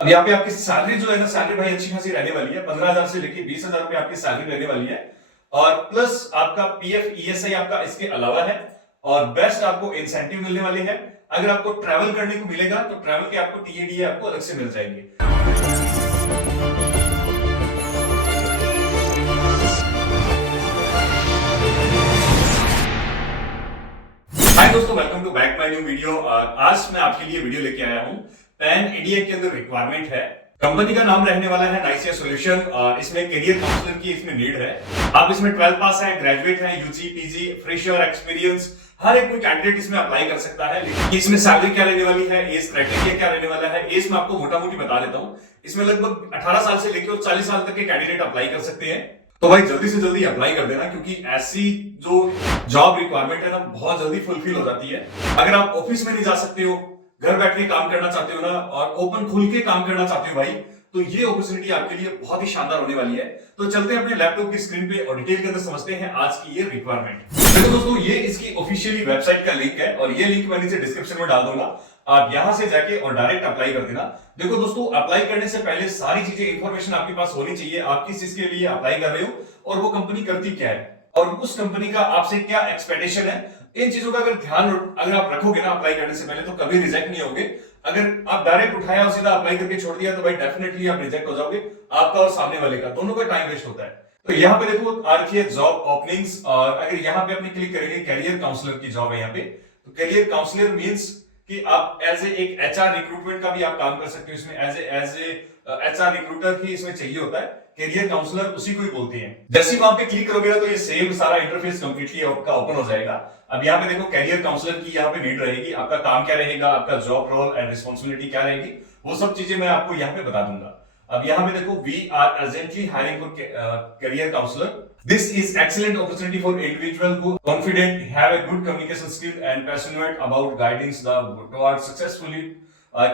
अब यहाँ पे आपकी सैलरी जो है ना, सैलरी भाई अच्छी खासी रहने वाली है। 15,000 से लेके 20,000 रुपए आपकी सैलरी रहने वाली है। और प्लस आपका पीएफ ईएसआई आपका इसके अलावा है। और बेस्ट आपको इंसेंटिव मिलने वाले हैं। अगर आपको ट्रैवल करने को मिलेगा तो ट्रैवल के आपको टीएडीए आपको अलग से मिल जाएंगे। हाय दोस्तों, welcome to back my new video. आज मैं आपके लिए वीडियो लेके आया हूँ। पैन इंडिया के अंदर रिक्वायरमेंट है। कंपनी का नाम रहने वाला है नाइसिया सॉल्यूशन। इसमें करियर काउंसलर की इसमें नीड है। आप इसमें 12 पास है, ग्रेजुएट है, यूजी पीजी फ्रेशर एक्सपीरियंस, हर एक कोई कैंडिडेट इसमें अप्लाई कर सकता है। लेकिन इसमें सैलरी क्या रहने वाली है, एज क्राइटेरिया क्या रहने वाला है, एज में आपको मोटा मोटी बता देता हूँ। इसमें लगभग 18 साल से लेकर 40 साल तक के कैंडिडेट अप्लाई कर सकते हैं। तो भाई जल्दी से जल्दी अप्लाई कर देना, क्योंकि ऐसी जो जॉब रिक्वायरमेंट है ना, बहुत जल्दी फुलफिल हो जाती है। अगर आप ऑफिस में नहीं जा सकते हो, घर बैठ के काम करना चाहते हो ना, और ओपन खुल के काम करना चाहते हो भाई, तो ये अपॉर्चुनिटी आपके लिए बहुत ही शानदार होने वाली है। तो चलते हैं अपने लैपटॉप की स्क्रीन पे और डिटेल के अंदर समझते हैं आज की ये रिक्वायरमेंट। देखो दोस्तों, ये इसकी ऑफिशियली वेबसाइट का लिंक है और ये लिंक मैं नीचे डिस्क्रिप्शन में डाल दूंगा। आप यहां से जाके और डायरेक्ट अप्लाई कर देना। देखो दोस्तों, अप्लाई करने से पहले सारी चीजें इंफॉर्मेशन आपके पास होनी चाहिए। आप किस चीज के लिए अप्लाई कर रहे हो और वो कंपनी करती क्या है और उस कंपनी का आपसे क्या एक्सपेक्टेशन है। इन चीजों का अगर ध्यान अगर आप रखोगे ना अप्लाई करने से पहले, तो कभी रिजेक्ट नहीं होगे। अगर आप डायरेक्ट उठाया और सीधा अप्लाई करके छोड़ दिया तो भाई डेफिनेटली आप रिजेक्ट हो जाओगे। आपका और सामने वाले का दोनों का टाइम वेस्ट होता है। तो यहाँ पे देखो आ रखी है जॉब ओपनिंग्स, और अगर यहाँ पे अपने क्लिक करेंगे, कैरियर काउंसलर की जॉब है यहाँ पे। तो कैरियर काउंसलर मींस कि आप एज एक एचआर रिक्रूटमेंट का भी आप काम कर सकते हो। इसमें एज ए एचआर रिक्रूटर ही इसमें चाहिए होता है। कैरियर काउंसलर उसी को ही बोलते हैं। जैसे वहां पे क्लिक करोगे ना, तो ये सेम सारा इंटरफेस कंप्लीटली आपका ओपन हो जाएगा। अब यहाँ पे देखो कैरियर काउंसलर की यहाँ पे नीड रहेगी। आपका काम क्या रहेगा, आपका जॉब रोल एंड रिस्पॉन्सिबिलिटी क्या रहेगी, वो सब चीजें मैं आपको यहाँ पे बता दूंगा। अब यहाँ पे देखो, we are urgently hiring for career counsellor. This is excellent opportunity for individual who confident, have a good communication skill and passionate about guiding the towards successfully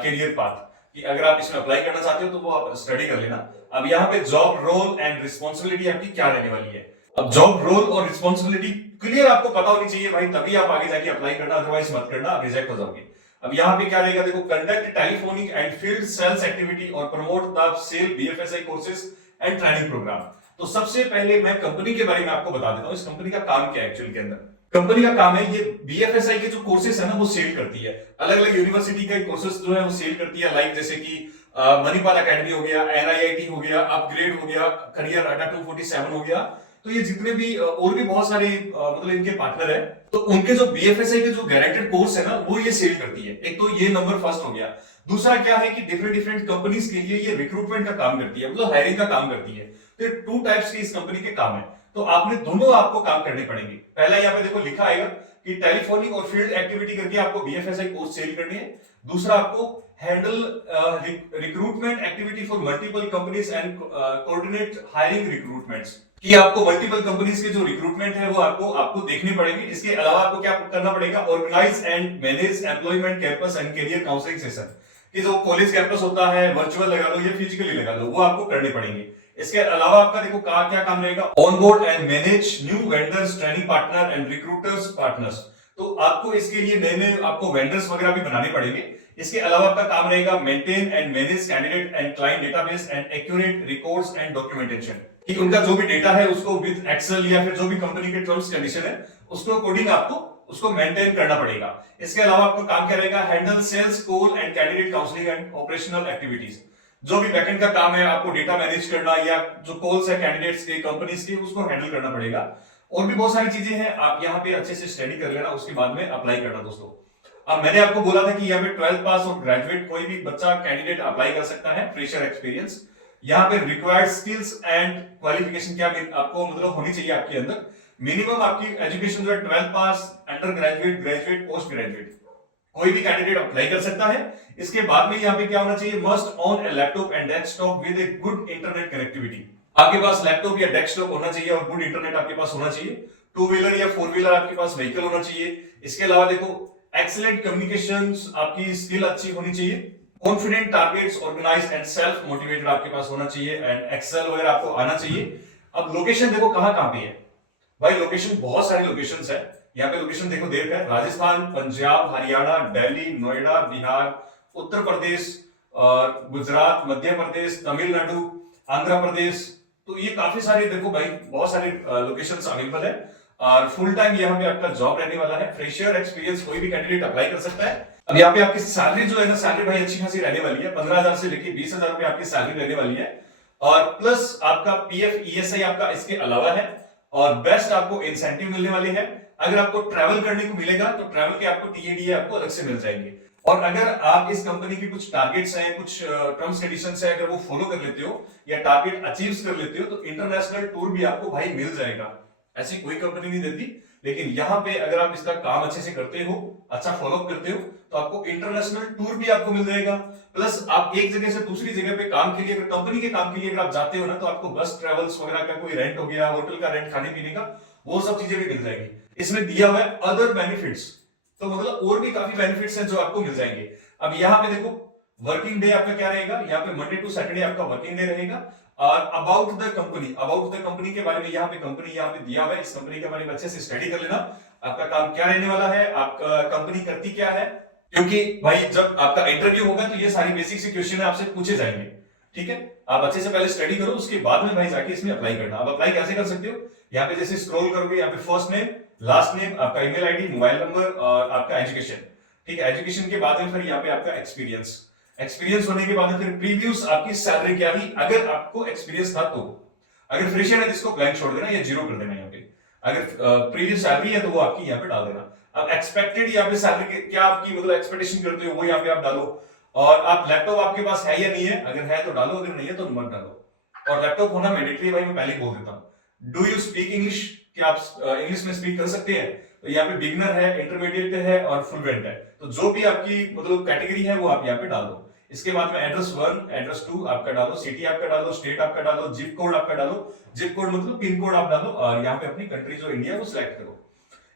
career path। कि अगर आप इसमें अप्लाई करना चाहते हो तो वो आप स्टडी कर लेना। अब यहाँ पे जॉब रोल एंड रिस्पॉन्सिबिलिटी आपकी क्या रहने वाली है। अब जॉब रोल और रिस्पॉन्सिबिलिटी क्लियर आपको पता होनी चाहिए भाई, तभी आप आगे जाके अप्लाई करना, अदरवाइज मत करना, आप रिजेक्ट हो जाओगे। अब यहाँ पे क्या रहेगा, देखो, conduct telephonic and field sales activity और promote the sale BFSI courses and training program. तो सबसे पहले मैं कंपनी के बारे में आपको बता देता हूँ, इस कंपनी का काम क्या है एक्चुअल के अंदर। कंपनी का काम है, ये बीएफएसआई के जो कोर्सेज है ना, वो सेल करती है। अलग अलग यूनिवर्सिटी का कोर्सेज जो है वो सेल करती है। लाइक जैसे कि मणिपाल एकेडमी हो गया, एनआईआईटी हो गया, अपग्रेड हो गया, करियर अड्डा 247 हो गया। तो ये जितने भी और भी बहुत सारे मतलब इनके पार्टनर है, तो उनके जो बीएफएसआई के जो गारंटेड कोर्स है ना, वो ये सेल करती है। एक तो ये नंबर फर्स्ट हो गया। दूसरा क्या है कि डिफरेंट डिफरेंट कंपनीज के लिए ये रिक्रूटमेंट का काम करती है, मतलब हायरिंग का काम करती है। तो टू टाइप्स की इस कंपनी के काम है, तो आपने दोनों आपको काम करने पड़ेंगे। पहला यहाँ पे देखो लिखा आएगा कि टेलीफोनिक और फील्ड एक्टिविटी करके आपको बीएफएसआई कोर्स सेल करनी है। दूसरा आपको handle recruitment activity for multiple companies and coordinate hiring recruitments, कि आपको मल्टीपल कंपनीज के जो रिक्रूटमेंट है वो आपको देखने पड़ेंगे। इसके अलावा आपको क्या करना पड़ेगा, organise and manage employment campus and career counselling session, कि जो कॉलेज कैंपस होता है, वर्चुअल लगा लो या फिजिकली लगा लो, वो आपको करने पड़ेंगे। इसके अलावा आपका देखो क्या काम रहेगा, on board and manage new vendors, training partner and recruiters partners. तो आपको इसके लिए नए नए आपको वेंडर्स वगैरह भी बनाने पड़ेंगे। इसके अलावा आपका काम रहेगा maintain and manage candidate and client database and accurate records and documentation, कि उनका जो भी डेटा है उसको विद एक्सेल या फिर जो भी कंपनी के टर्म्स कंडीशन है उसको अकॉर्डिंग आपको उसको मेंटेन करना पड़ेगा। इसके अलावा आपका काम क्या रहेगा, handle sales call and candidate counselling and operational activities. जो भी बैकएंड का काम है, आपको डेटा मैनेज करना या जो कॉल्स है कैंडिडेट्स के, कंपनीज के, उसको हैंडल करना पड़ेगा। और भी बहुत सारी चीजें हैं, आप यहाँ पे अच्छे से स्टडी कर लेना, उसके बाद में अप्लाई करना दोस्तों। अब मैंने आपको बोला था कि यहाँ पे 12 पास और ग्रेजुएट कोई भी बच्चा कैंडिडेट अप्लाई कर सकता है, फ्रेशर एक्सपीरियंस। यहाँ पे रिक्वायर्ड स्किल्स एंड क्वालिफिकेशन क्या आपको मतलब होनी चाहिए आपके अंदर। मिनिमम आपकी एजुकेशन जो है 12 पास, under graduate, graduate, post graduate, कोई भी कैंडिडेट अप्लाई कर सकता है। इसके बाद में यहाँ पे क्या होना चाहिए, must on A laptop and desktop with a good internet connectivity. आपके पास लैपटॉप या डेस्कटॉप होना चाहिए और गुड इंटरनेट आपके पास होना चाहिए। टू व्हीलर या फोर व्हीलर आपके पास व्हीकल होना चाहिए। इसके अलावा देखो, एक्सीलेंट कम्युनिकेशंस, आपकी स्किल अच्छी होनी चाहिए। Confident targets, organised and self motivated आपके पास होना चाहिए एंड एक्सेल वगैरह आपको आना चाहिए। अब लोकेशन देखो कहाँ पे है भाई, लोकेशन बहुत सारी लोकेशंस है। यहाँ पे लोकेशन देखो देख है, राजस्थान, पंजाब, हरियाणा, दिल्ली, नोएडा, बिहार, उत्तर प्रदेश, और गुजरात, मध्य प्रदेश, तमिलनाडु, आंध्र प्रदेश। तो ये काफी सारे देखो भाई, बहुत सारे लोकेशंस अवेलेबल है और फुल टाइम यहाँ पे आपका जॉब रहने वाला है। फ्रेशर एक्सपीरियंस कोई भी कैंडिडेट अप्लाई कर सकता है। अब यहाँ पे आपकी सैलरी जो है ना, सैलरी भाई अच्छी खासी रहने वाली है। 15,000 से लेके 20,000 रुपए आपकी सैलरी रहने वाली है और प्लस आपका पीएफ ईएसआई आपका इसके अलावा है और बेस्ट आपको इंसेंटिव मिलने वाले हैं। अगर आपको ट्रैवल करने को मिलेगा तो ट्रैवल के आपको टीएडीए आपको अलग से मिल जाएंगे। और अगर आप इस कंपनी की कुछ टारगेट्स हैं, कुछ टर्म्स कंडीशंस है, अगर वो फॉलो कर लेते हो या टारगेट अचीव कर लेते हो तो इंटरनेशनल टूर भी आपको भाई मिल जाएगा। ऐसी कोई कंपनी नहीं देती, लेकिन यहाँ पे अगर आप इसका काम अच्छे से करते हो, अच्छा फॉलो करते हो तो आपको इंटरनेशनल टूर भी आपको मिल जाएगा। प्लस आप एक जगह से दूसरी जगह पे काम के लिए, अगर कंपनी के काम के लिए अगर आप जाते हो ना, तो आपको बस ट्रेवल्स वगैरह का कोई रेंट हो गया, होटल का रेंट, खाने पीने का, वो सब चीजें भी मिल जाएगी। इसमें दिया हुआ है अदर बेनिफिट्स, तो मतलब और भी काफी बेनिफिट्स हैं जो आपको मिल जाएंगे। अब यहाँ पे देखो वर्किंग डे आपका क्या रहेगा, यहाँ पे मंडे टू सैटरडे आपका वर्किंग डे रहेगा। और अबाउट द कंपनी के बारे में यहाँ पे कंपनी यहाँ पे दिया हुआ है, इस कंपनी के बारे में अच्छे से स्टडी कर लेना। आपका काम क्या रहने वाला है, आपका कंपनी करती क्या है, क्योंकि भाई जब आपका इंटरव्यू होगा तो ये सारी बेसिक से क्वेश्चन आपसे पूछे जाएंगे। ठीक है, आप अच्छे से पहले स्टडी करो, उसके बाद में भाई जाके इसमें अप्लाई करना। आप अप्लाई कैसे कर सकते हो, यहाँ पे जैसे स्क्रॉल करोगे, यहाँ पे फर्स्ट नेम, लास्ट नेम, आपका ईमेल आईडी, मोबाइल नंबर और आपका एजुकेशन। ठीक है, एजुकेशन के बाद में फिर यहाँ पे आपका एक्सपीरियंस होने के बाद में फिर प्रीवियस आपकी सैलरी क्या थी, अगर आपको एक्सपीरियंस था तो। अगर फ्रेशर है तो इसको ब्लैंक छोड़ देना या जीरो कर देना यहाँ पे। अगर प्रीवियस सैलरी है तो वो आपकी यहाँ पे डाल देना। अब एक्सपेक्टेड यहाँ पे सैलरी क्या आपकी मतलब एक्सपेक्टेशन करते हो वो यहाँ पे आप डालो। और आप लैपटॉप आपके पास है या नहीं है, अगर है तो डालो, अगर नहीं है तो मत डालो। और लैपटॉप होना मैंडेटरी भाई, मैं पहले ही बोल देता हूँ। डू यू स्पीक इंग्लिश, क्या आप इंग्लिश में स्पीक कर सकते हैं? तो यहाँ पे बिगनर है, इंटरमीडिएट है और फ्लुएंट है। तो जो भी आपकी मतलब कैटेगरी है वो आप यहाँ पे डाल दो। इसके बाद में एड्रेस 1, एड्रेस 2 आपका डालो, सिटी आपका डालो, स्टेट आपका डालो, जिप कोड आपका डालो। जिप कोड मतलब पिन कोड आप डालो और यहाँ पे अपनी कंट्री जो इंडिया है वो सिलेक्ट करो।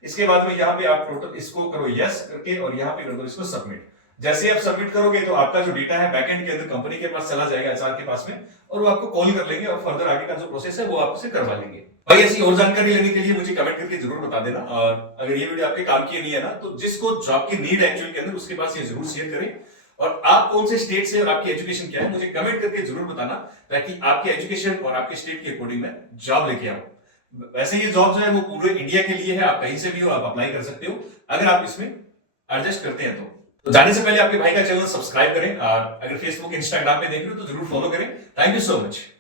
इसके बाद में यहाँ पे आप टोटल इसको करो यस करके और यहाँ पे कर दो इसको सबमिट। जैसे आप सबमिट करोगे तो आपका जो डेटा है बैकएंड के अंदर कंपनी के पास चला जाएगा, एचआर के पास में, और वो आपको कॉल कर लेंगे और फर्दर आगे का जो प्रोसेस है वो आपसे करवा लेंगे। भाई ऐसी और जानकारी लेने के लिए मुझे कमेंट करके जरूर बता देना। और अगर ये वीडियो आपके काम की नहीं है ना, तो जिसको जॉब की नीड है एक्चुअली के अंदर, उसके पास ये जरूर शेयर करें। और आप कौन से स्टेट से और आपकी एजुकेशन क्या है मुझे कमेंट करके जरूर बताना, ताकि आपके एजुकेशन और आपके स्टेट के अकॉर्डिंग में जॉब लेके आऊं। वैसे ये जॉब जो है वो पूरे इंडिया के लिए है, आप कहीं से भी हो आप अप्लाई कर सकते हो अगर आप इसमें एडजस्ट करते हैं तो जाने से पहले आपके भाई का चैनल सब्सक्राइब करें और अगर फेसबुक इंस्टाग्राम पे देख रहे हो तो जरूर फॉलो करें। Thank you so much.